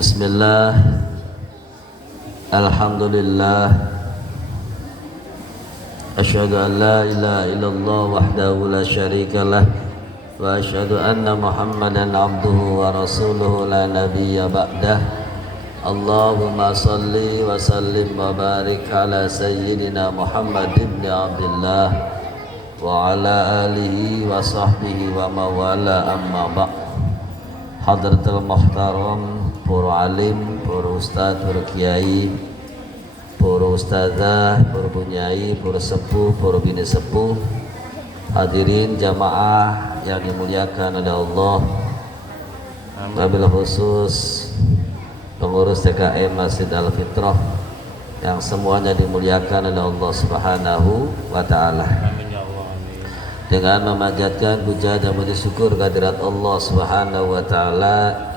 Bismillah, Alhamdulillah, asyhadu an la ilaha illallah wahdahu la syarikalah, wa asyhadu anna Muhammadan abduhu wa rasuluhu la nabiyya ba'dah. Allahumma salli wa sallim wa barik ala sayyidina Muhammad ibn Abdullah wa ala alihi wa sahbihi wa mawala amma ba'd. Hadratul muhtaram, para alim, para ustaz, para kiai, para ustazah, para punyai, para sepuh, para bini sepuh, hadirin jamaah yang dimuliakan oleh Allah, wabil khusus pengurus TKM Masjid Al-Fitrah yang semuanya dimuliakan oleh Allah Subhanahu wa Ta'ala. Dengan memanjatkan puja dan puji syukur kehadirat Allah Subhanahu wa Ta'ala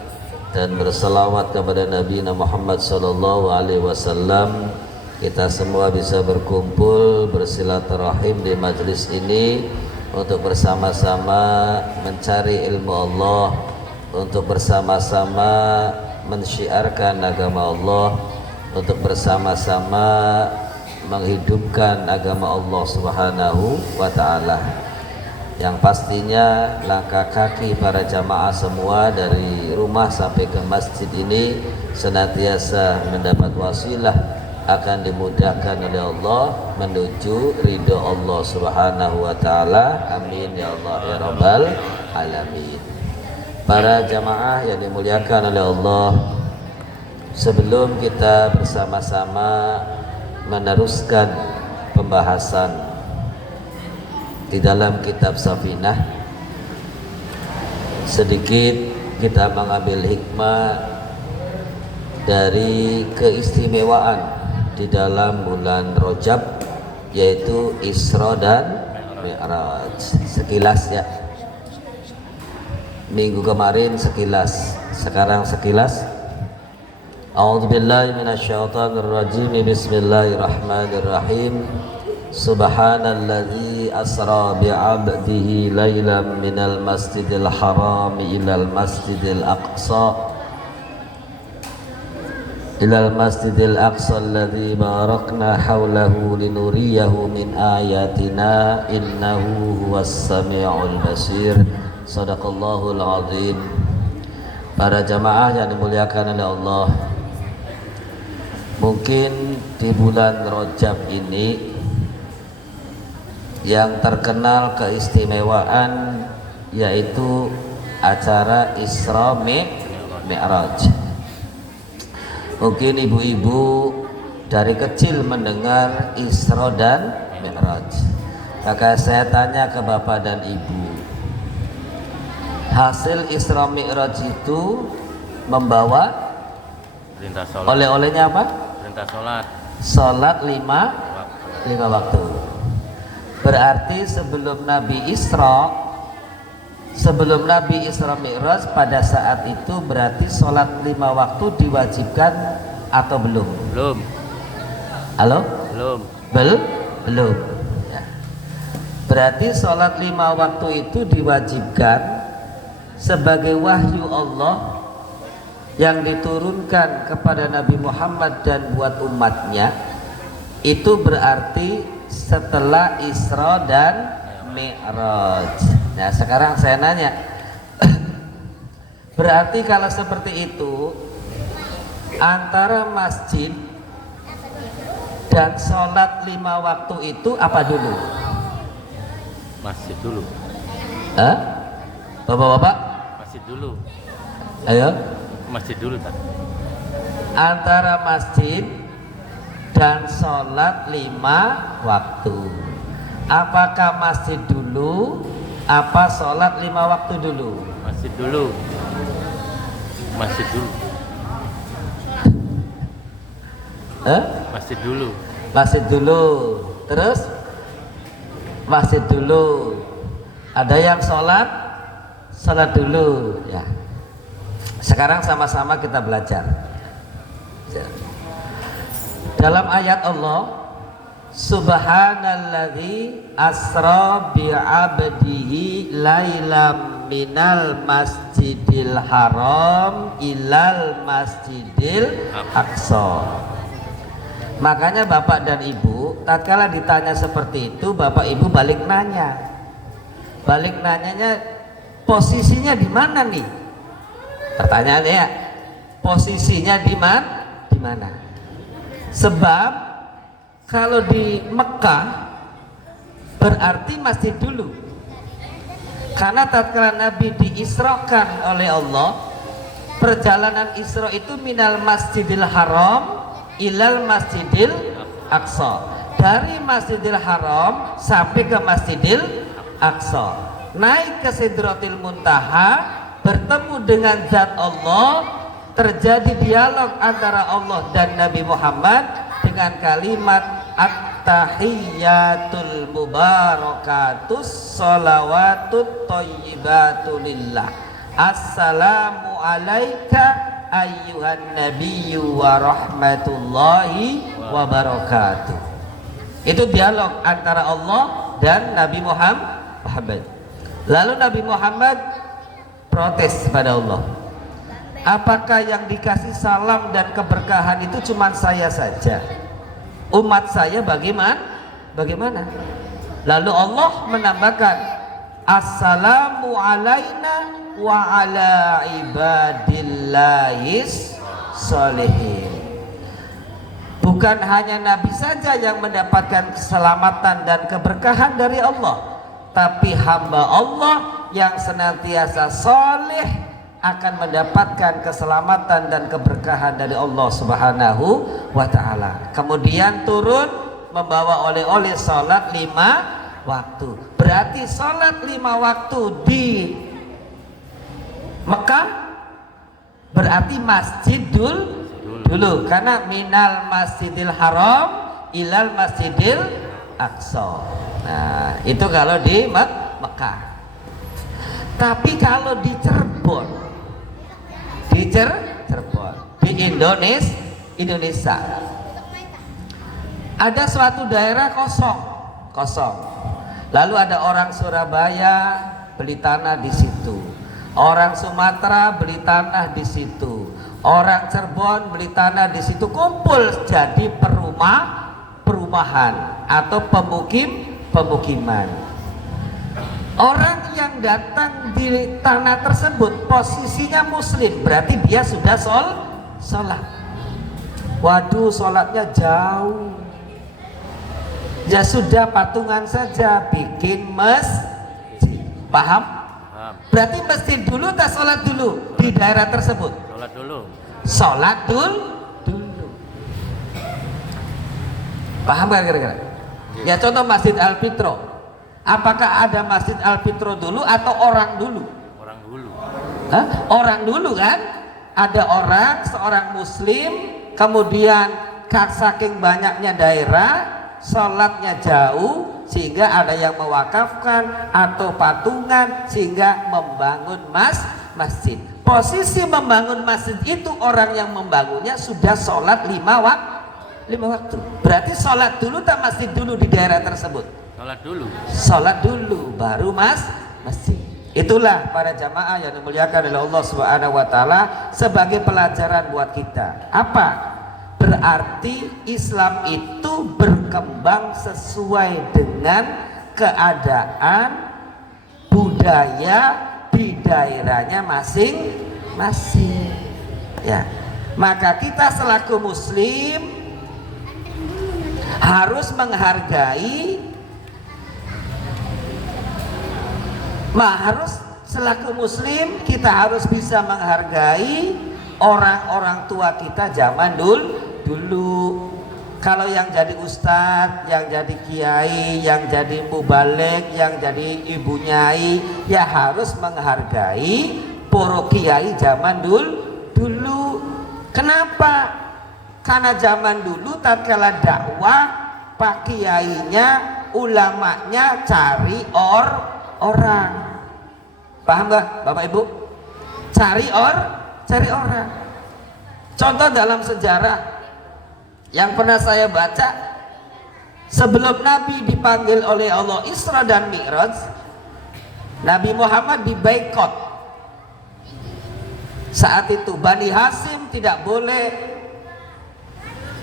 dan berselawat kepada Nabi Muhammad sallallahu alaihi wasallam, kita semua bisa berkumpul bersilaturahim di majlis ini untuk bersama-sama mencari ilmu Allah, untuk bersama-sama mensyiarkan agama Allah, untuk bersama-sama menghidupkan agama Allah Subhanahu wa Ta'ala. Yang pastinya langkah kaki para jamaah semua dari rumah sampai ke masjid ini senantiasa mendapat wasilah akan dimudahkan oleh Allah menuju ridho Allah Subhanahu wa Ta'ala. Amin ya Allah ya Rabbal alamin. Para jamaah yang dimuliakan oleh Allah, sebelum kita bersama-sama meneruskan pembahasan di dalam kitab Safinah, sedikit kita mengambil hikmah dari keistimewaan di dalam bulan Rajab, yaitu Isra dan Mi'raj. Sekilas ya, minggu kemarin sekilas, sekarang sekilas. A'udzubillahi minasyaitonirrajim. Bismillahirrahmanirrahim. Subhanalladzi asra bi'abdihi laylan minal masjidil haram ilal masjidil aqsa alladzi barakna hawlahu linuriyahu min ayatina innahu huwas sami'ul basir. Sadaqallahul azim. Para jamaah yang dimuliakan oleh Allah, mungkin di bulan Rajab ini yang terkenal keistimewaan yaitu acara Isra Mi'raj. Mungkin ibu-ibu dari kecil mendengar Isra dan Mi'raj. Maka saya tanya ke bapak dan ibu, hasil Isra Mi'raj itu membawa oleh-olehnya apa? Perintah sholat. Sholat lima waktu. Berarti sebelum Nabi Isra Mi'raj pada saat itu berarti sholat 5 waktu diwajibkan atau belum? Belum. Halo? Belum. Belum. Ya. Berarti sholat 5 waktu itu diwajibkan sebagai wahyu Allah yang diturunkan kepada Nabi Muhammad dan buat umatnya. Itu berarti setelah Isra dan Mi'raj. Nah sekarang saya nanya, berarti kalau seperti itu antara masjid dan sholat 5 waktu itu apa dulu? Masjid dulu. Bapak-bapak? Masjid dulu. Ayo. Masjid dulu tak? Antara masjid dan sholat 5 waktu, apakah masjid dulu apa sholat 5 waktu dulu? Masjid dulu. Masjid dulu. Masjid dulu. Masjid dulu. Terus masjid dulu. Ada yang sholat dulu ya. Sekarang sama-sama kita belajar ya. Dalam ayat Allah, Subhanalladzi asra bi'abdihi laylam minal masjidil haram ilal masjidil aqsa. Makanya bapak dan ibu tatkala ditanya seperti itu, bapak ibu balik nanya. Balik nanyanya posisinya di mana nih? Pertanyaannya ya, posisinya di mana? Di mana? Sebab kalau di Mekah berarti masjid dulu. Karena tatkala Nabi diisrakan oleh Allah, perjalanan Isra itu minal Masjidil Haram ilal Masjidil Aqsa. Dari Masjidil Haram sampai ke Masjidil Aqsa, naik ke Sidratil Muntaha, bertemu dengan zat Allah, terjadi dialog antara Allah dan Nabi Muhammad dengan kalimat at-tahiyyatul mubarakatus sholawatut thayyibatulillah assalamu alaika ayyuhan nabiyyu wa rahmatullahi wa barakatuh. Itu dialog antara Allah dan Nabi Muhammad. Lalu Nabi Muhammad protes pada Allah, apakah yang dikasih salam dan keberkahan itu cuma saya saja? Umat saya bagaimana? Lalu Allah menambahkan, assalamu alaina wa ala ibadillahis sholihin. Bukan hanya Nabi saja yang mendapatkan keselamatan dan keberkahan dari Allah, tapi hamba Allah yang senantiasa soleh akan mendapatkan keselamatan dan keberkahan dari Allah Subhanahu wa ta'ala. Kemudian turun membawa oleh-oleh sholat 5 waktu. Berarti sholat 5 waktu di Mekah berarti masjid dulu, karena minal masjidil haram ilal masjidil aqsa. Nah, itu kalau di Mekah. Tapi kalau di Cirebon, di Indonesia ada suatu daerah kosong. Lalu ada orang Surabaya beli tanah di situ, orang Sumatera beli tanah di situ, orang Cirebon beli tanah di situ, kumpul jadi perumahan atau pemukiman. Orang yang datang di tanah tersebut posisinya muslim, berarti dia sudah sholat. Waduh, sholatnya jauh. Ya sudah, patungan saja, bikin masjid. Paham? Berarti masjid dulu atau sholat dulu di daerah tersebut? Sholat dulu. Paham gak kira-kira? Ya contoh Masjid Al-Fitro. Apakah ada Masjid Al-Fitro dulu atau orang dulu? Orang dulu kan? Ada seorang muslim, kemudian saking banyaknya daerah, sholatnya jauh, sehingga ada yang mewakafkan atau patungan sehingga membangun masjid. Posisi membangun masjid itu orang yang membangunnya sudah sholat 5 waktu. Berarti sholat dulu tak masjid dulu di daerah tersebut? Sholat dulu baru masjid. Itulah para jamaah yang dimuliakan oleh Allah Subhanahu wa ta'ala sebagai pelajaran buat kita. Apa? Berarti Islam itu berkembang sesuai dengan keadaan budaya di daerahnya masing-masing. Ya. Maka kita selaku muslim harus selaku muslim kita harus bisa menghargai orang-orang tua kita zaman dulu. Kalau yang jadi ustadz, yang jadi kiai, yang jadi mubaligh, yang jadi ibu nyai, ya harus menghargai para kiai zaman dulu. Kenapa? Karena zaman dulu tatkala dakwah, pak kiainya, ulamanya cari orang. Paham gak Bapak Ibu? Cari orang. Contoh dalam sejarah yang pernah saya baca, sebelum Nabi dipanggil oleh Allah Isra dan Mi'raj, Nabi Muhammad diboikot. Saat itu Bani Hasyim tidak boleh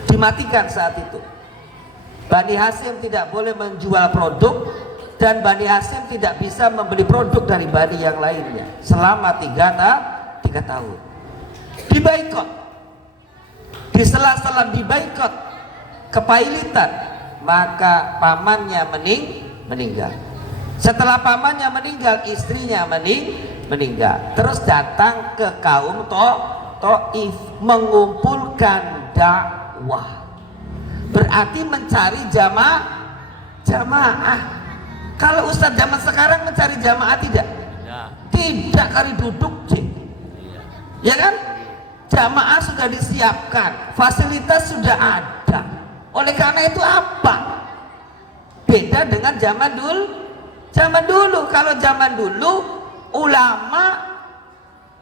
dimatikan saat itu. Bani Hasyim tidak boleh menjual produk dan Bani Hasyim tidak bisa membeli produk dari Bani yang lainnya selama 3 tahun. Diboikot. Di sela-sela diboikot, kepailitan, maka pamannya meninggal. Setelah pamannya meninggal, istrinya meninggal. Terus datang ke kaum Taif mengumpulkan dakwah. Berarti mencari jamaah. Kalau ustadz zaman sekarang mencari jamaah tidak? Tidak, kali duduk sih. Ya kan? Jamaah sudah disiapkan, fasilitas sudah ada. Oleh karena itu apa? Beda dengan zaman dulu. Kalau zaman dulu ulama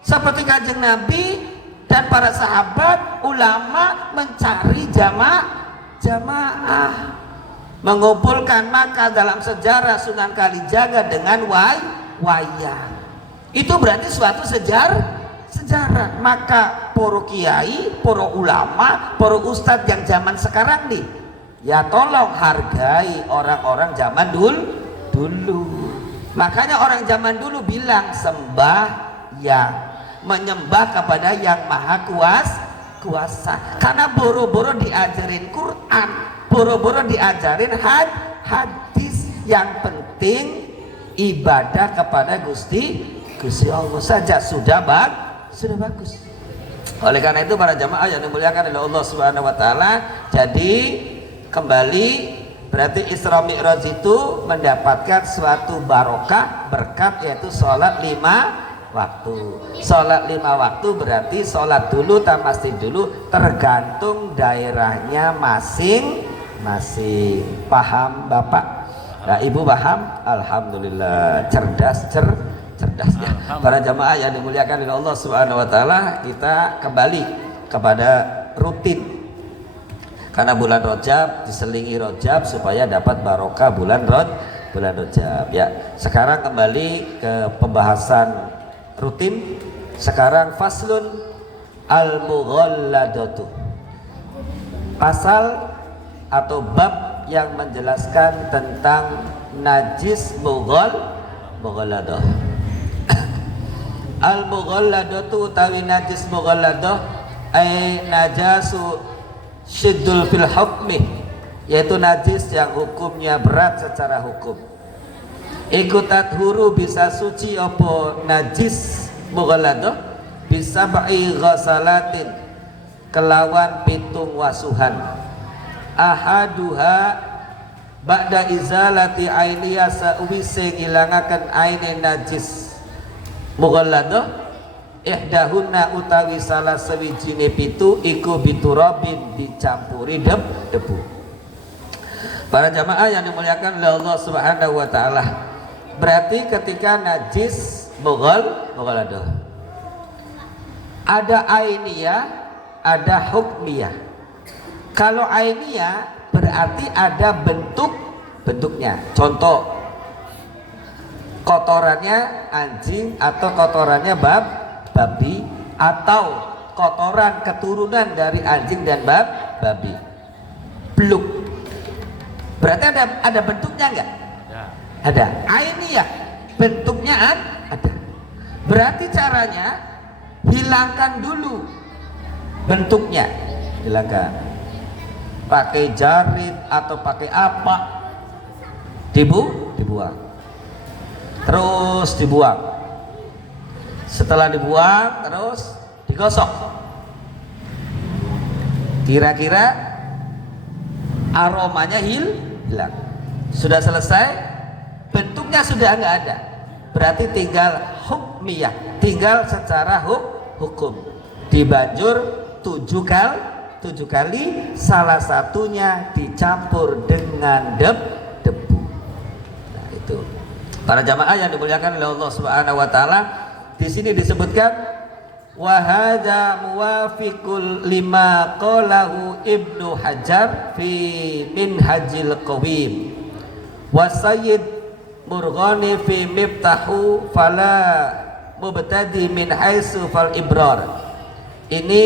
seperti Kanjeng Nabi dan para sahabat, ulama mencari jamaah, mengumpulkan. Maka dalam sejarah Sunan Kalijaga dengan wayang itu berarti suatu sejarah. Maka para kiai, para ulama, para ustadz yang zaman sekarang nih, ya tolong hargai orang-orang zaman dulu. Makanya orang zaman dulu bilang sembah yang menyembah kepada yang maha kuasa. Karena boro-boro diajarin Quran, boro-boro diajarin hadis. Yang penting ibadah kepada Gusti Allah saja sudah bagus. Oleh karena itu para jamaah yang dimuliakan oleh Allah Subhanahu wa taala, jadi kembali berarti Isra Mi'raj itu mendapatkan suatu barokah, berkat, yaitu sholat 5 waktu. Sholat 5 waktu berarti sholat dulu tak masjid dulu, tergantung daerahnya masing-masing. Paham Bapak? Nah, Ibu paham? Alhamdulillah, cerdas ya. Para jamaah yang dimuliakan oleh Allah Subhanahu wa taala, kita kembali kepada rutin. Karena bulan Rajab diselingi Rajab supaya dapat barokah bulan Rajab ya. Sekarang kembali ke pembahasan rutin. Sekarang faslun al-mughalladatu. Pasal atau bab yang menjelaskan tentang najis mughalladah. Al-mughalladatu utawi najis mughalladah ay najasu syiddul fil hukmi, yaitu najis yang hukumnya berat secara hukum. Ikutat huru bisa suci opo najis mughalladah bisa ba'i ghasalatin kelawan pitung wasuhan. Ahaduha ba'da izalati ainiya sa'wise ngilangaken aine najis mughalladah. Ihdahunna utawi salah sawijine pitu iku biturabin dicampuri debu. Para jamaah yang dimuliakan oleh Allah Subhanahu wa taala, berarti ketika najis mughalladah ada ainiyah, ada hukmiyah. Kalau ainiyah berarti ada bentuknya. Contoh, kotorannya anjing atau kotorannya babi, atau kotoran keturunan dari anjing dan babi. Bluk. Berarti ada bentuknya enggak? Ya. Ada. Ainiyah, bentuknya ada. Berarti caranya hilangkan dulu bentuknya. Hilangkan. Pakai jarit atau pakai apa? Dibuang. Terus dibuang. Setelah dibuang terus digosok. Kira-kira aromanya hilang. Sudah selesai, bentuknya sudah nggak ada. Berarti tinggal hukmiyah, tinggal secara hukum. Dibanjur 7 kali, salah satunya dicampur dengan debu. Nah, itu. Para jamaah yang dimuliakan oleh Allah Subhanahu wa taala, di sini disebutkan wa hadza muwafiqul lima qalahu Ibnu Hajar fi Minhajil Qawim wa Sayyid murghani fi miftahu fala mubtadi min haitsu fal ibrar. Ini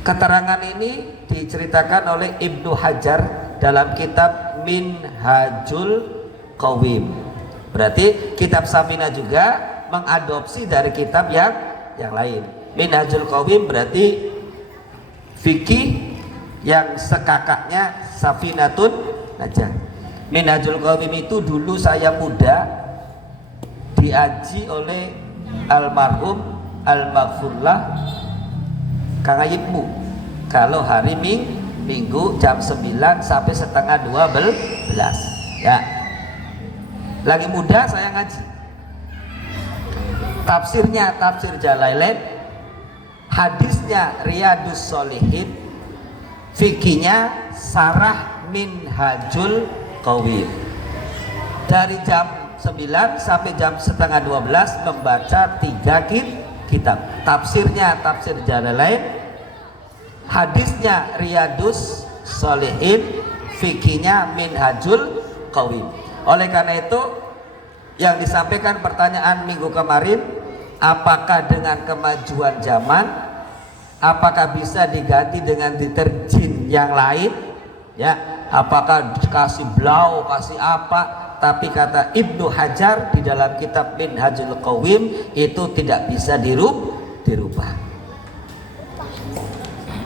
keterangan ini diceritakan oleh Ibnu Hajar dalam kitab Minhajul Qawim. Berarti kitab Safina juga mengadopsi dari kitab yang lain. Minhajul Qawim berarti fikih yang sekakaknya Safinatun Najah. Minhajul Qawim itu dulu saya muda diaji oleh almarhum al-maghfurlah Kang Ayibmu kalau hari Minggu jam 9 sampai setengah 12 ya. Lagi muda saya ngaji. Tafsirnya tafsir Jalalain, hadisnya Riyadus Shalihin, fikihnya Sarah Minhajul Qawim. Dari jam 9 sampai jam setengah 12 membaca 3 kitab. Tafsirnya tafsir Jalalain, hadisnya Riyadus Shalihin, fikihnya Minhajul Qawim. Oleh karena itu yang disampaikan pertanyaan minggu kemarin, apakah dengan kemajuan zaman apakah bisa diganti dengan deterjen yang lain ya, apakah kasih blau kasih apa, tapi kata Ibnu Hajar di dalam kitab Minhajul Qawim itu tidak bisa dirubah.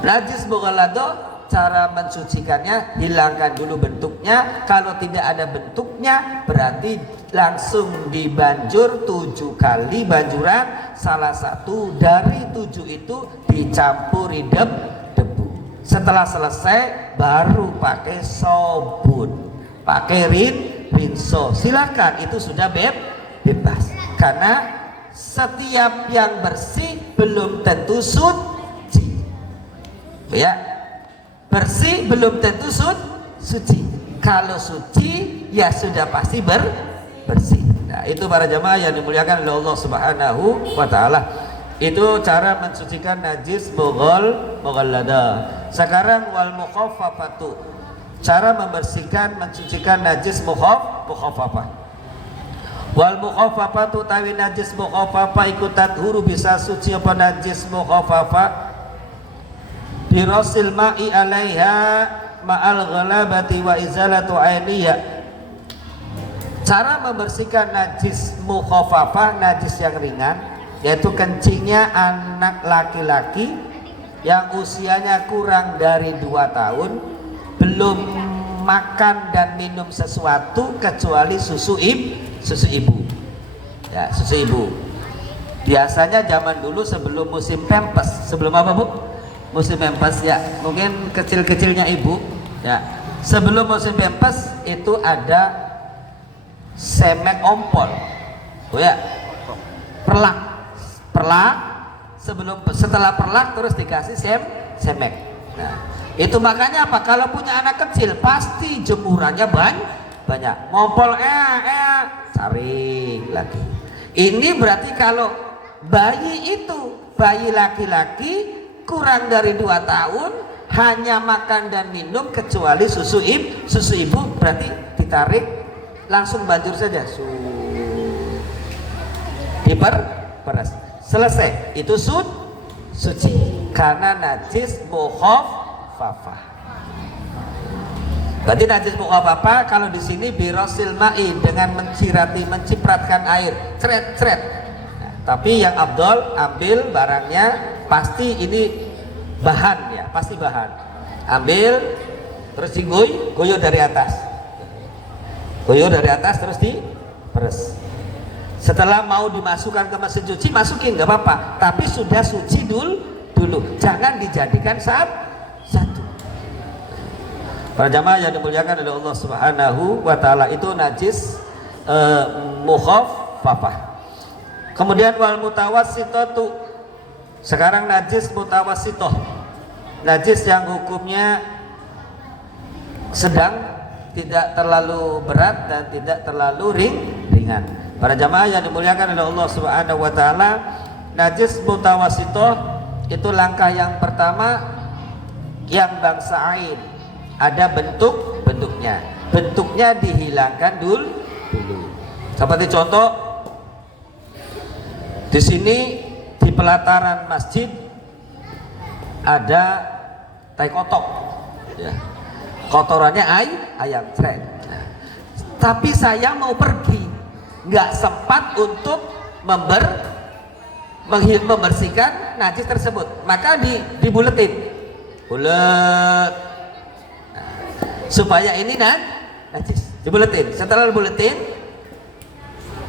Najis mughalladhah, cara mensucikannya hilangkan dulu bentuknya. Kalau tidak ada bentuknya berarti langsung dibanjur 7 kali banjuran, salah satu dari 7 itu dicampuri debu. Setelah selesai baru pakai sabun, pakai rinso, silakan, itu sudah bebas. Karena setiap yang bersih belum tentu suci ya, bersih belum tentu suci. Kalau suci ya sudah pasti bersih. Nah, itu para jamaah yang dimuliakan oleh Allah Subhanahu wa taala. Itu cara mensucikan najis mughalladhah. Sekarang wal mukhaffafatu, cara membersihkan mensucikan najis mukhaffafah. Wal mukhaffafatu tawi najis mukhaffafah ikutat huru bisa suci apa najis mukhaffafah birasil ma'i alaiha ma'al ghalabati wa izalatu ainiyah. Cara membersihkan najis mukhaffafah, najis yang ringan, yaitu kencingnya anak laki-laki yang usianya kurang dari 2 tahun, belum makan dan minum sesuatu kecuali susu ibu ya, susu ibu. Biasanya zaman dulu sebelum musim pempes, sebelum apa Bu? Musim pempes ya, mungkin kecil-kecilnya ibu ya, sebelum musim pempes itu ada semek ompol ya, perlak setelah perlak terus dikasih semek. Nah, itu makanya apa, kalau punya anak kecil pasti jemurannya banyak, ngompol cari lagi. Ini berarti kalau bayi itu, bayi laki-laki kurang dari 2 tahun hanya makan dan minum kecuali susu ibu, berarti ditarik langsung banjur saja, diperas, selesai, itu suci karena najis mukhaffafah. Berarti najis mukhaffafah kalau di sini birasil ma'i, dengan mencipratkan air, cret. Nah, tapi yang afdol ambil barangnya, pasti ini bahan ya, pasti bahan. Ambil terus goyur dari atas. Goyur dari atas terus diperes. Setelah mau dimasukkan ke mesin cuci, masukin nggak apa-apa, tapi sudah suci dulu. Jangan dijadikan satu. Para jamaah yang dimuliakan oleh Allah Subhanahu wa taala, itu najis mukhaffafah. Kemudian wal mutawassitatu, sekarang najis mutawassithah, najis yang hukumnya sedang, tidak terlalu berat dan tidak terlalu ringan. Para jamaah yang dimuliakan oleh Allah Subhanahu wa taala, najis mutawassithah itu langkah yang pertama yang bangsa ain, ada bentuknya dihilangkan dulu. Seperti contoh di sini di pelataran masjid ada tai kotok, ya. Kotorannya ayam tren. Nah, tapi saya mau pergi, nggak sempat untuk membersihkan najis tersebut, maka dibuletin, bulet, nah, supaya ini najis, dibuletin. Setelah dibuletin,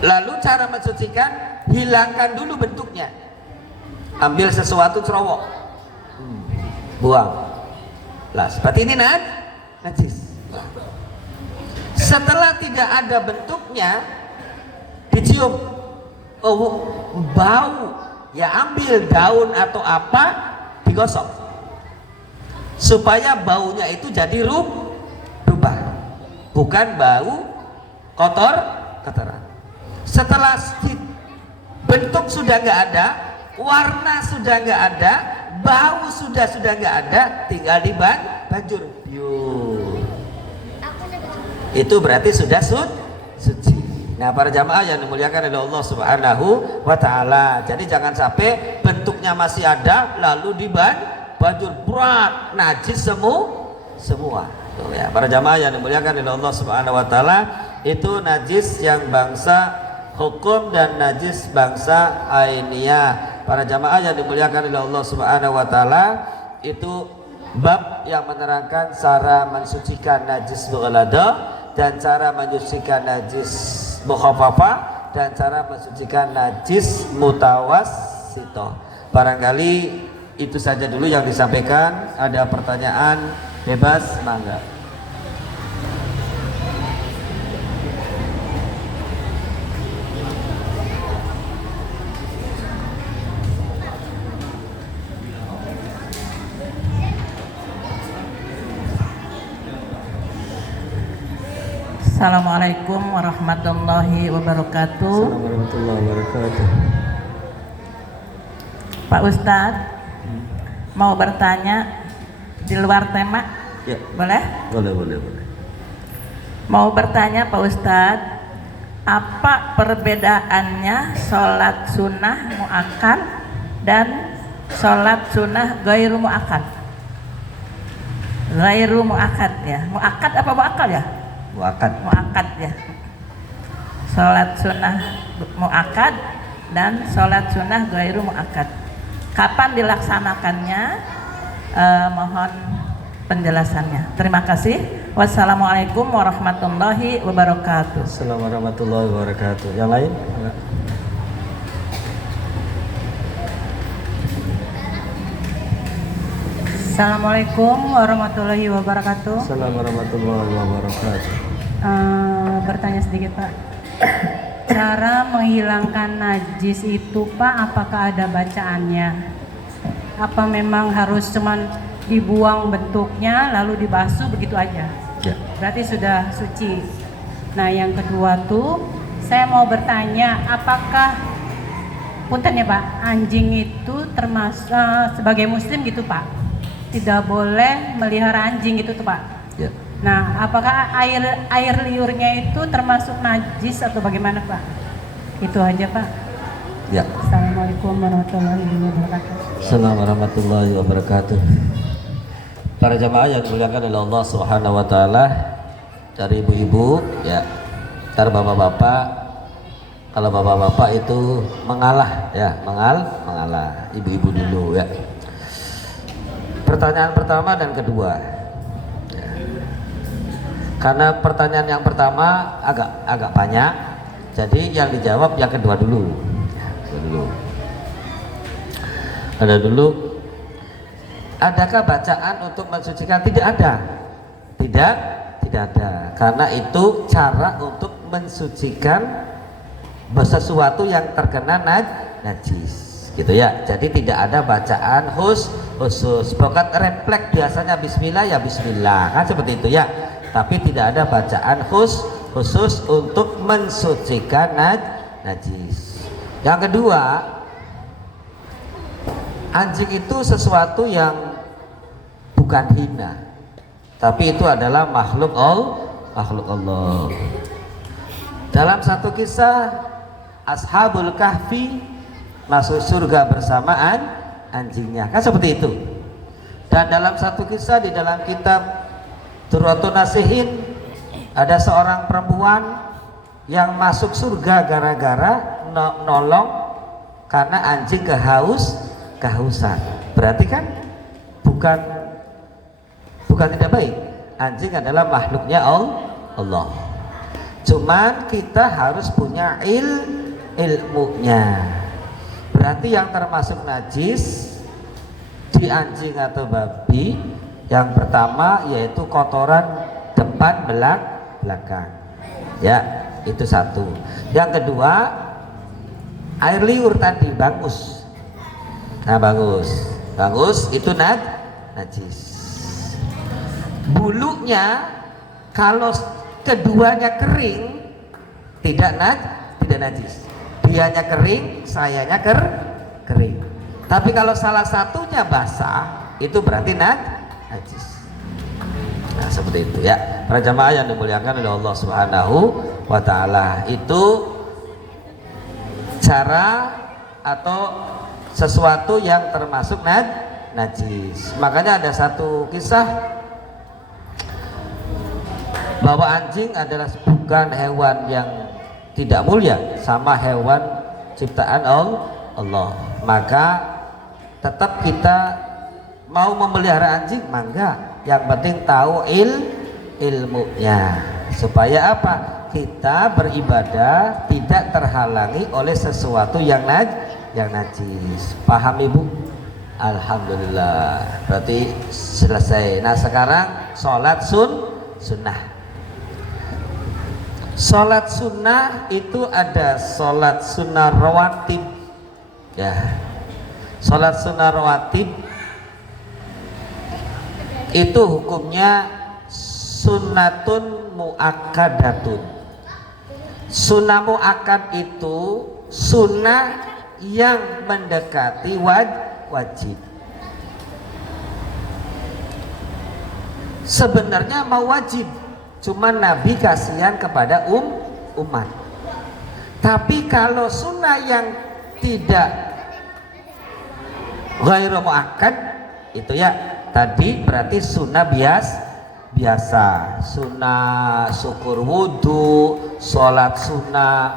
lalu cara mensucikan, hilangkan dulu bentuknya, ambil sesuatu cerowok, buang, lah seperti ini najis. Setelah tidak ada bentuknya, dicium, oh bau, ya ambil daun atau apa, digosok supaya baunya itu jadi rubah, bukan bau kotoran. Setelah bentuk sudah nggak ada, warna sudah nggak ada, bau sudah nggak ada, tinggal dibanjur, itu berarti sudah suci. Nah, para jamaah yang dimuliakan oleh Allah Subhanahu wa taala. Jadi jangan sampai bentuknya masih ada lalu dibanjur berat najis semua. Tuh ya, para jamaah yang dimuliakan oleh Allah Subhanahu wa taala, itu najis yang bangsa hukum dan najis bangsa ainiyah. Para jamaah yang dimuliakan oleh Allah Subhanahu wa taala, itu bab yang menerangkan cara mensucikan najis mughalladah dan cara mensucikan najis mukhafafah dan cara mensucikan najis mutawassithah. Barangkali itu saja dulu yang disampaikan. Ada pertanyaan bebas, mangga. Assalamualaikum warahmatullahi wabarakatuh. Assalamualaikum warahmatullahi wabarakatuh. Pak Ustadz, mau bertanya di luar tema? Ya. Boleh? Boleh. Mau bertanya Pak Ustadz, apa perbedaannya sholat sunnah mu'akkad dan sholat sunnah ghairu mu'akkad? Ghairu mu'akkad ya. Mu'akkad apa mu'akkad ya? Mu'akkad ya. Sholat sunnah mu'akkad dan sholat sunnah ghairu mu'akkad. Kapan dilaksanakannya? Mohon penjelasannya. Terima kasih. Wassalamualaikum warahmatullahi wabarakatuh. Assalamualaikum warahmatullahi wabarakatuh. Yang lain? Assalamualaikum warahmatullahi wabarakatuh. Assalamualaikum warahmatullahi wabarakatuh. Bertanya sedikit Pak, cara menghilangkan najis itu Pak, apakah ada bacaannya? Apa memang harus cuman dibuang bentuknya lalu dibasuh begitu aja? Ya. Berarti sudah suci. Nah yang kedua tuh, saya mau bertanya, apakah punten ya Pak, anjing itu termasuk sebagai muslim gitu Pak, tidak boleh melihara anjing gitu tuh Pak? Ya. Nah, apakah air liurnya itu termasuk najis atau bagaimana Pak? Itu aja Pak. Ya. Assalamualaikum warahmatullahi wabarakatuh. Assalamualaikum warahmatullahi wabarakatuh. Para jamaah yang dimuliakan oleh Allah Subhanahu wa taala, dari ibu-ibu ya, dari bapak-bapak. Kalau bapak-bapak itu mengalah ya, mengalah. Ibu-ibu dulu ya. Pertanyaan pertama dan kedua. Karena pertanyaan yang pertama agak banyak, jadi yang dijawab yang kedua dulu. Ada dulu. Adakah bacaan untuk mensucikan? Tidak ada. Tidak ada. Karena itu cara untuk mensucikan sesuatu yang terkena najis, gitu ya. Jadi tidak ada bacaan khusus. Pokok refleks biasanya bismillah ya bismillah, kan seperti itu ya. Tapi tidak ada bacaan khusus untuk mensucikan najis. Yang kedua, anjing itu sesuatu yang bukan hina, tapi itu adalah makhluk Allah. Dalam satu kisah, Ashabul Kahfi masuk surga bersamaan anjingnya, kan seperti itu. Dan dalam satu kisah di dalam kitab Durratun Nasihin, ada seorang perempuan yang masuk surga gara-gara nolong karena anjing kehausan. Berarti kan bukan tidak baik. Anjing adalah makhluknya Allah. Cuman kita harus punya ilmunya. Berarti yang termasuk najis di anjing atau babi, yang pertama yaitu kotoran depan belakang. Ya, itu satu. Yang kedua, air liur tadi bagus. Nah, bagus itu najis. Bulunya kalau keduanya kering tidak najis. Dianya kering, sayanya kering. Tapi kalau salah satunya basah, itu berarti najis. Nah, seperti itu ya. Para jamaah yang dimuliakan oleh Allah Subhanahu wa taala, itu cara atau sesuatu yang termasuk najis. Makanya ada satu kisah bahwa anjing adalah bukan hewan yang tidak mulia, sama hewan ciptaan Allah. Maka tetap kita mau memelihara anjing, mangga. Yang penting tahu ilmunya, supaya apa? Kita beribadah tidak terhalangi oleh sesuatu yang najis. Paham Ibu? Alhamdulillah. Berarti selesai. Nah, sekarang sholat sunnah. Sholat sunnah itu ada sholat sunnah rawatib, ya. Sholat sunnah rawatib itu hukumnya sunnatun muakkadatun. Sunnah muakkad itu sunnah yang mendekati wajib. Sebenarnya mau wajib, cuman Nabi kasihan kepada umat. Tapi kalau sunnah yang tidak ghairu muakkad itu ya tadi berarti sunnah biasa, sunnah syukur wudhu, sholat sunnah,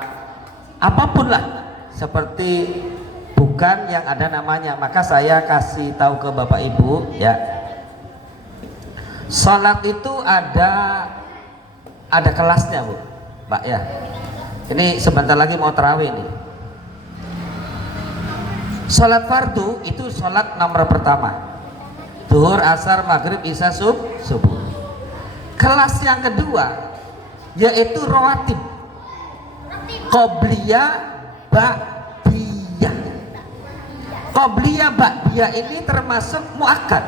apapun lah, seperti bukan yang ada namanya. Maka saya kasih tahu ke Bapak Ibu ya, sholat itu ada kelasnya Bu, Pak ya. Ini sebentar lagi mau tarawih nih. Sholat fardu itu sholat nomor pertama, Zuhur, Asar, Maghrib, Isya, Subuh. Kelas yang kedua yaitu rawatib, Qobliyah, Ba'diyah. Qobliyah, Ba'diyah ini termasuk muakkad,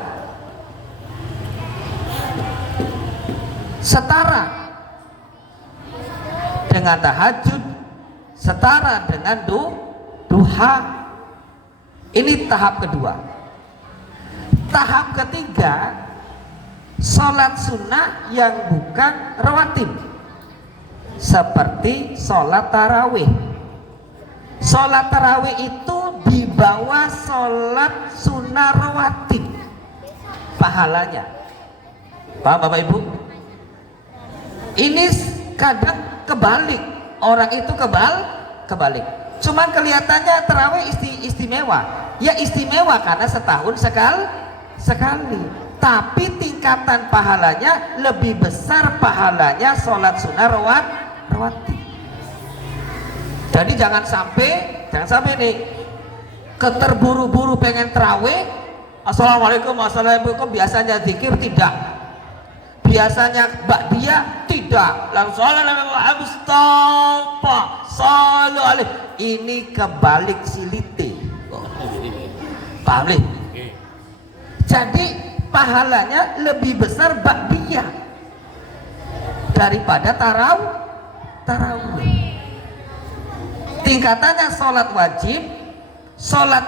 setara dengan tahajud, setara dengan duha. Ini tahap kedua. Tahap ketiga, sholat sunnah yang bukan rawatib, seperti sholat tarawih. Sholat tarawih itu di bawah sholat sunnah rawatib pahalanya. Paham Bapak Ibu? Ini kadang kebalik, orang itu kebalik. Cuman kelihatannya tarawih istimewa. Ya istimewa karena setahun sekali. Tapi tingkatan pahalanya lebih besar pahalanya sholat sunnah rawatib. Jadi jangan sampai nih keterburu-buru pengen tarawih, assalamualaikum biasanya zikir tidak, biasanya ba'diyah tidak, langsung Mustafa. Ini kebalik silite. Paham nih? Jadi pahalanya lebih besar ba'diyah daripada tarawih. Tingkatannya sholat wajib, sholat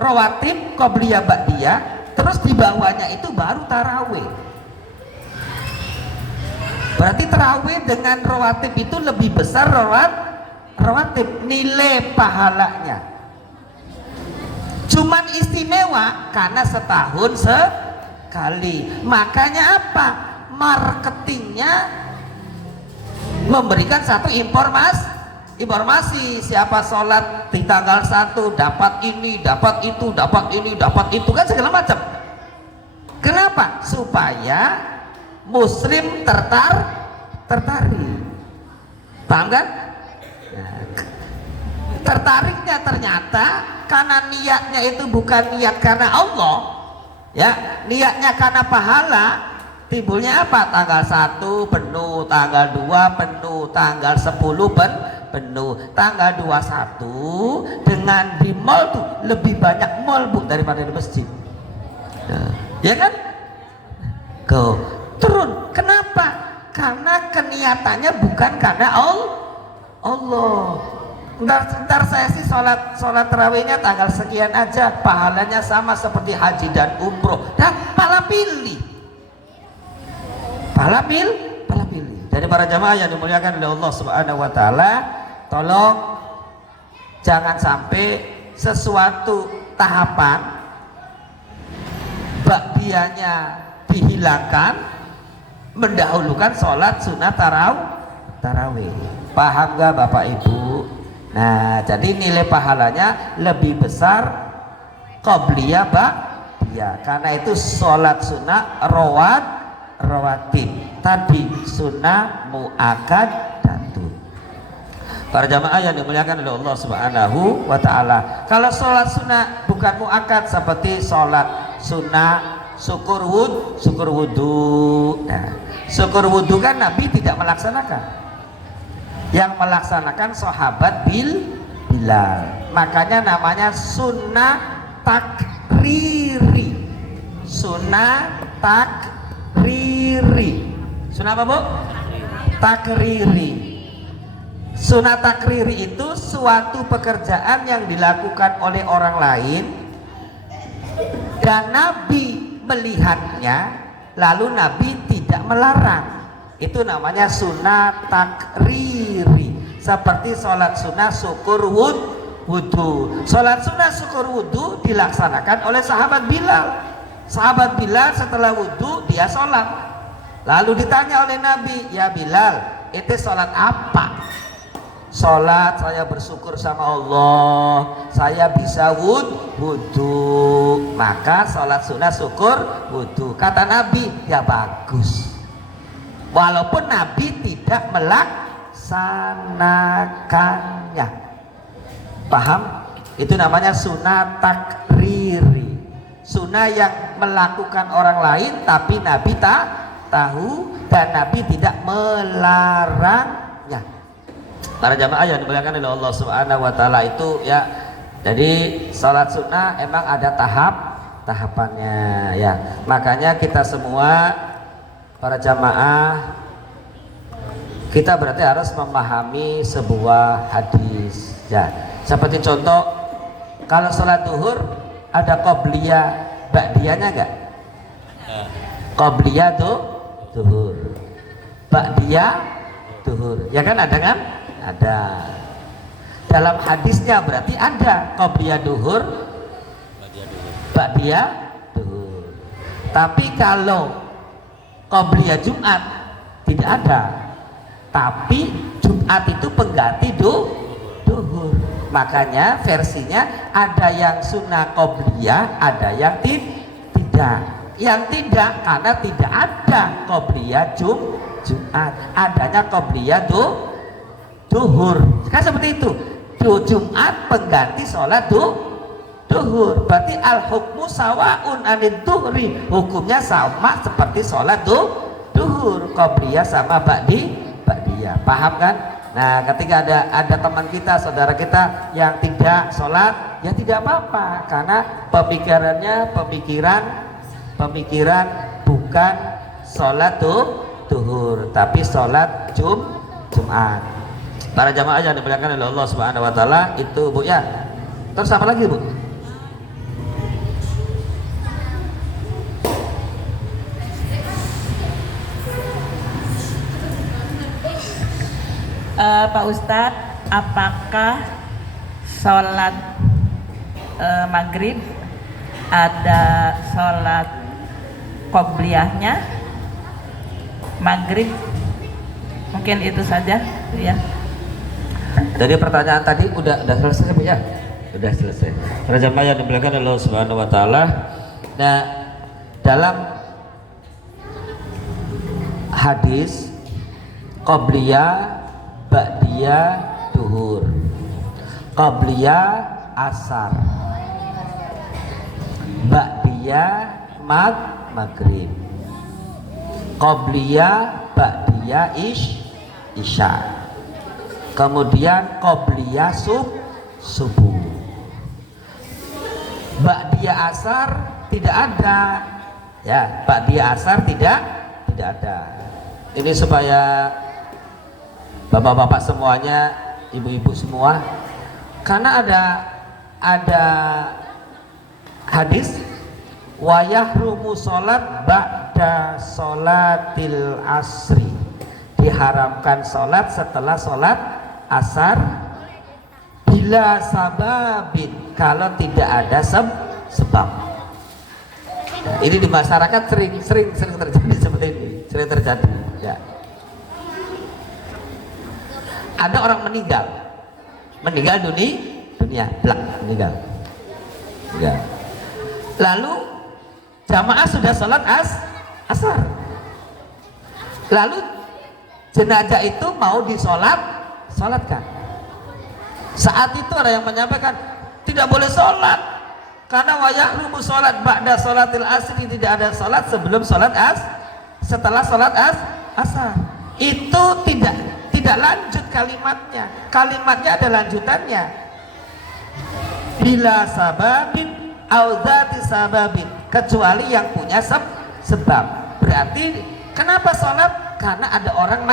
rawatib, qobliyah, ba'diyah, terus di bawahnya itu baru tarawih. Berarti tarawih dengan rawatib itu lebih besar rawatib nilai pahalanya. Cuman istimewa karena setahun sekali. Makanya apa? Marketingnya memberikan satu informasi siapa sholat di tanggal 1 dapat ini, dapat itu, dapat ini, dapat itu, kan segala macam. Kenapa? Supaya muslim tertarik. Paham kan? Tertariknya ternyata karena niatnya itu bukan niat karena Allah, ya, niatnya karena pahala. Timbulnya apa? Tanggal 1 penuh, tanggal 2 penuh, tanggal 10 penuh, tanggal 21 dengan di mall tuh lebih banyak mall Bu daripada di masjid. Nah, ya kan? Go turun. Kenapa? Karena keniatannya bukan karena Allah. Ntar saya sih sholat tarawihnya tanggal sekian aja, pahalanya sama seperti haji dan umroh. Dan Pahala pilih. Jadi para jamaah yang dimuliakan oleh Allah Subhanahu wa taala, tolong jangan sampai sesuatu tahapan ba'diyahnya dihilangkan mendahulukan sholat sunnah tarawih. Paham gak Bapak Ibu? Nah, jadi nilai pahalanya lebih besar qobliyah ba'diyah. Karena itu sholat sunnah rawatib, tadi sunnah muakkad datu. Para jamaah yang dimuliakan oleh Allah Subhanahu wa taala, kalau sholat sunnah bukan muakkad seperti sholat sunnah syukur wudu. Nah, syukur wudu kan Nabi tidak melaksanakan. Yang melaksanakan sahabat Bilal. Makanya namanya sunnah takriri. Sunnah takriri. Sunnah apa Bu? Takriri. Sunnah takriri itu suatu pekerjaan yang dilakukan oleh orang lain dan Nabi melihatnya, lalu Nabi tidak melarang. Itu namanya sunnah takriri. Seperti sholat sunnah syukur wudu. Sholat sunnah syukur wudu dilaksanakan oleh sahabat Bilal. Sahabat Bilal setelah wudu dia sholat. Lalu ditanya oleh Nabi, ya Bilal, itu sholat apa? Sholat saya bersyukur sama Allah, saya bisa wudu. Maka sholat sunnah syukur wudu. Kata Nabi, ya bagus. Walaupun Nabi tidak melaksanakannya. Paham? Itu namanya sunnah takriri. Sunnah yang melakukan orang lain tapi Nabi tak tahu dan Nabi tidak melarangnya. Para jamaah yang dimuliakan oleh Allah Subhanahu wa taala itu ya. Jadi salat sunnah emang ada tahapannya ya. Makanya kita semua para jamaah kita berarti harus memahami sebuah hadis ya. Seperti contoh kalau salat zuhur ada qobliyah ba'diyahnya enggak? Qobliyah tuh zuhur. Ba'diyah zuhur. Ya kan ada kan? Ada. Dalam hadisnya berarti ada qobliyah duhur, ba'diyah duhur. Tapi kalau qobliyah Jumat tidak ada. Tapi Jumat itu pengganti duhur. Makanya versinya ada yang sunnah qobliyah, ada yang tidak. Yang tidak karena tidak ada qobliyah Jumat. Adanya qobliyah duhur. Kan seperti itu. Jumat pengganti sholat duhur. Berarti al-hukmu sawaun anid duhri. Hukumnya sama seperti sholat duhur. Qobliyah sama ba'diyah. Paham kan? Nah, ketika ada teman kita, saudara kita yang tidak sholat, ya tidak apa-apa. Karena pemikiran bukan sholat duhur, tapi sholat Jumat. Para jamaah yang dimuliakan oleh Allah Subhanahu wa taala itu Bu ya. Terus apa lagi Bu? Pak Ustadz, apakah sholat maghrib ada sholat qobliyahnya? Maghrib mungkin itu saja ya. Jadi pertanyaan tadi udah selesai Bu ya? Udah selesai. Para jamaah yang dimuliakan Allah Subhanahu wa taala. Nah, dalam hadis qabliyah, ba'diyah, duhur. Qabliyah asar. Ba'diyah maghrib. Qabliyah, ba'diyah isya. Kemudian qabliyah subuh. Ba'diyah asar tidak ada. Ya, ba'diyah asar tidak ada. Ini supaya bapak-bapak semuanya, ibu-ibu semua, karena ada hadis wa yahrumu sholat ba'da sholatil asri, diharamkan sholat setelah sholat asar bila sababin, kalau tidak ada sebab. Nah, ini di masyarakat sering terjadi seperti ini, sering terjadi ya. Ada orang meninggal dunia belak meninggal ya. Lalu jamaah sudah sholat asar, lalu jenazah itu mau sholatkan. Saat itu ada yang menyampaikan tidak boleh sholat karena wayahrumu sholat ba'da sholatil asri, tidak ada sholat sebelum sholat setelah sholat asar. Itu tidak lanjut kalimatnya ada lanjutannya, bila sababin au dzati sababin, kecuali yang punya sebab. Berarti kenapa sholat? Karena ada orang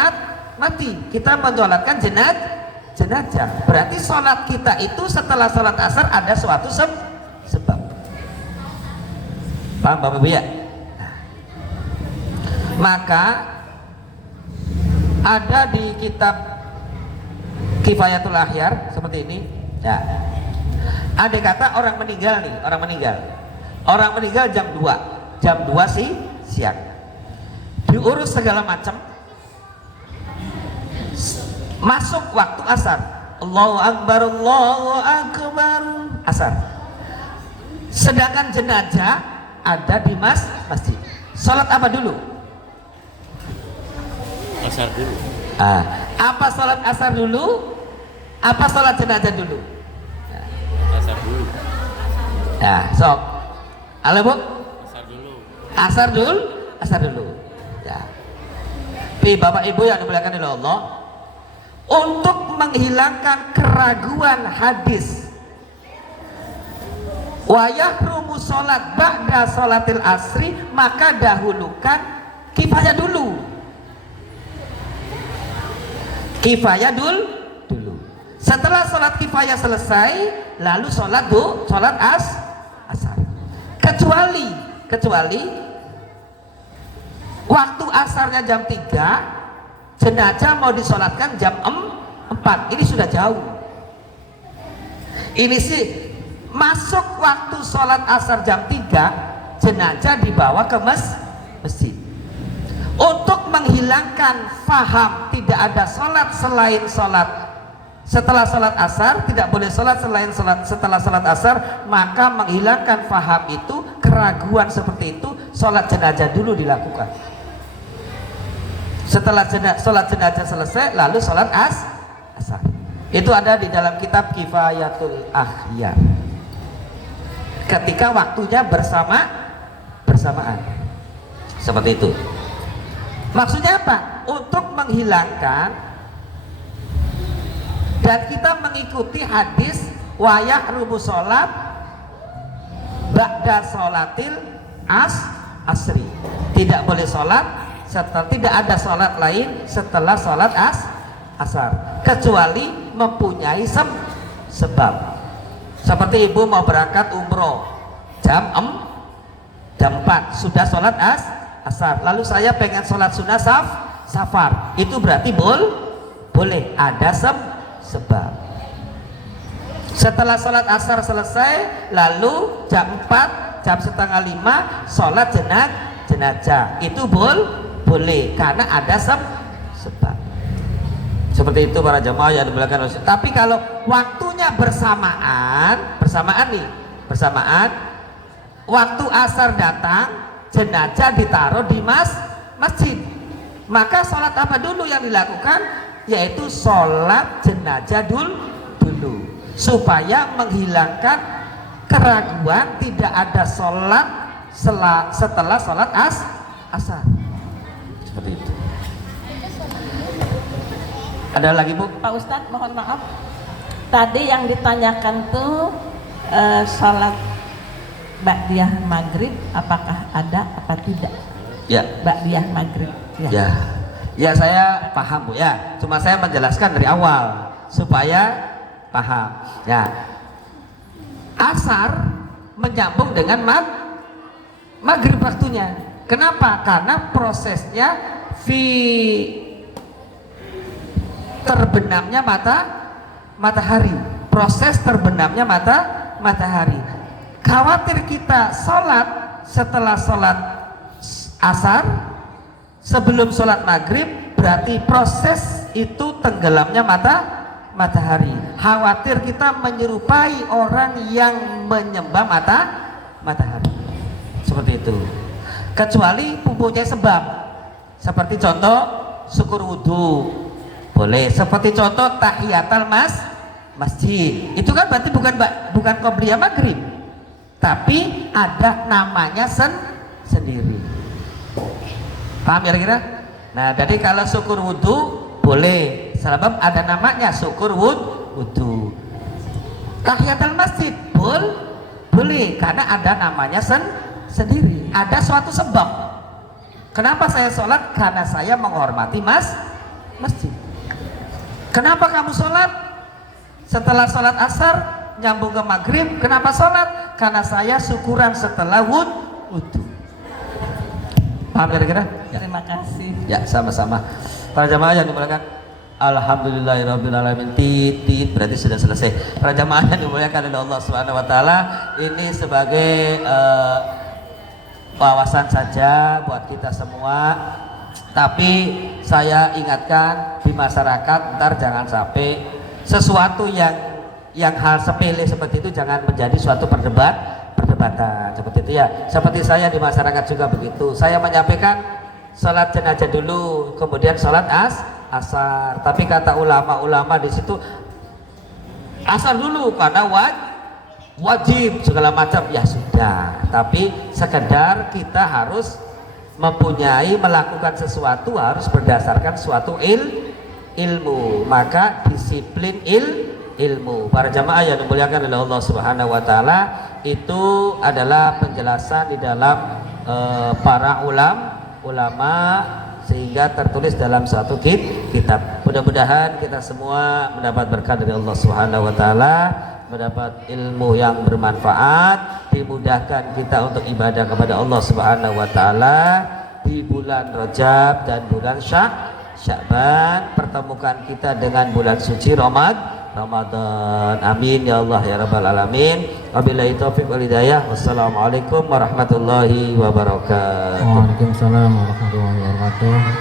mati, kita menyolatkan jenazah. Berarti sholat kita itu setelah sholat asar ada suatu sebab. Paham Bapak Ibu ya? Maka ada di kitab Kifayatul Akhyar seperti ini ya. Ada kata orang meninggal jam 2 siang, diurus segala macam, masuk waktu asar, Allahu Akbar asar. Sedangkan jenazah ada di masjid. Sholat apa dulu? Asar dulu. Apa sholat asar dulu? Apa sholat jenazah dulu? Asar dulu. Nah, sok. Halo Bu? Asar dulu. Asar dulu. Ya. Tapi Bapak Ibu yang dimuliakan oleh Allah, untuk menghilangkan keraguan hadis wa yahrumu sholat ba'da sholatil asri, maka dahulukan kifayah dulu. Setelah sholat kifayah selesai, lalu sholat asar. Kecuali waktu asarnya jam 3, jenazah mau disolatkan jam 4. Ini sudah jauh. Ini sih masuk waktu sholat asar jam 3, jenazah dibawa ke masjid. Untuk menghilangkan faham tidak ada sholat selain sholat setelah sholat asar, tidak boleh sholat selain sholat setelah sholat asar, maka menghilangkan faham itu, keraguan seperti itu, sholat jenazah dulu dilakukan. Setelah sholat jenazah selesai, lalu sholat asar. Itu ada di dalam kitab Kifayatul Akhyar. Ketika waktunya bersamaan, seperti itu. Maksudnya apa? Untuk menghilangkan, dan kita mengikuti hadis wa yahrumu sholat ba'da sholatil asri. Tidak boleh sholat setelah, tidak ada sholat lain setelah sholat asar, kecuali mempunyai sebab. Seperti ibu mau berangkat umroh jam 4, sudah sholat asar, lalu saya pengen sholat sunnah safar, itu berarti boleh. boleh, ada sebab. Setelah sholat asar selesai, lalu jam 4, jam setengah 5 sholat jenazah, itu boleh karena ada sebab. Seperti itu para jamaah yang dimuliakan Allah. Tapi kalau waktunya bersamaan waktu asar datang, jenazah ditaruh di masjid, maka sholat apa dulu yang dilakukan? Yaitu sholat jenazah dulu supaya menghilangkan keraguan tidak ada sholat setelah sholat asar. Seperti itu. Ada lagi Bu? Pak Ustadz, mohon maaf. Tadi yang ditanyakan tuh sholat ba'diyah maghrib, apakah ada apa tidak? Ya. Ba'diyah maghrib. Ya. Ya saya paham Bu ya. Cuma saya menjelaskan dari awal supaya paham. Ya. Asar menyambung dengan maghrib waktunya. Kenapa? Karena prosesnya terbenamnya matahari, proses terbenamnya matahari. Khawatir kita sholat setelah sholat asar sebelum sholat maghrib, berarti proses itu tenggelamnya matahari. Khawatir kita menyerupai orang yang menyembah matahari. Seperti itu. Kecuali mempunyai sebab. Seperti contoh syukur wudhu boleh, seperti contoh tahiyatul masjid. Itu kan berarti bukan qobliyah maghrib, tapi ada namanya sendiri. Paham ya kira? Nah, jadi kalau syukur wudhu boleh, sebab ada namanya syukur wudhu. Tahiyatul masjid boleh karena ada namanya sendiri. Ada suatu sebab. Kenapa saya sholat? Karena saya menghormati masjid. Kenapa kamu sholat? Setelah sholat asar nyambung ke maghrib. Kenapa sholat? Karena saya syukuran setelah wudhu. Paham kira-kira? Ya. Terima kasih. Ya, sama-sama. Para jamaah yang dimuliakan, alhamdulillahirabbil titit, berarti sudah selesai. Para jamaah yang dimuliakan oleh Allah Subhanahu wa taala, ini sebagai wawasan saja buat kita semua. Tapi saya ingatkan di masyarakat, ntar jangan sampai sesuatu yang hal sepele seperti itu jangan menjadi suatu perdebatan seperti itu ya. Seperti saya di masyarakat juga begitu. Saya menyampaikan sholat jenazah dulu, kemudian sholat asar. Tapi kata ulama-ulama di situ asar dulu karena wajib segala macam, ya sudah. Tapi sekedar kita harus melakukan sesuatu harus berdasarkan suatu ilmu, maka disiplin ilmu. Para jamaah yang dimuliakan oleh Allah Subhanahu wa taala, itu adalah penjelasan di dalam para ulama sehingga tertulis dalam suatu kitab. Mudah-mudahan kita semua mendapat berkah dari Allah Subhanahu wa taala, mendapat ilmu yang bermanfaat, dimudahkan kita untuk ibadah kepada Allah Subhanahu wa taala di bulan Rajab dan bulan Sya'ban. Pertemukan kita dengan bulan suci Ramadan. Amin ya Allah ya rabbal alamin. Wabillahi taufiq wal hidayah. Wassalamualaikum warahmatullahi wabarakatuh. Waalaikumsalam warahmatullahi wabarakatuh.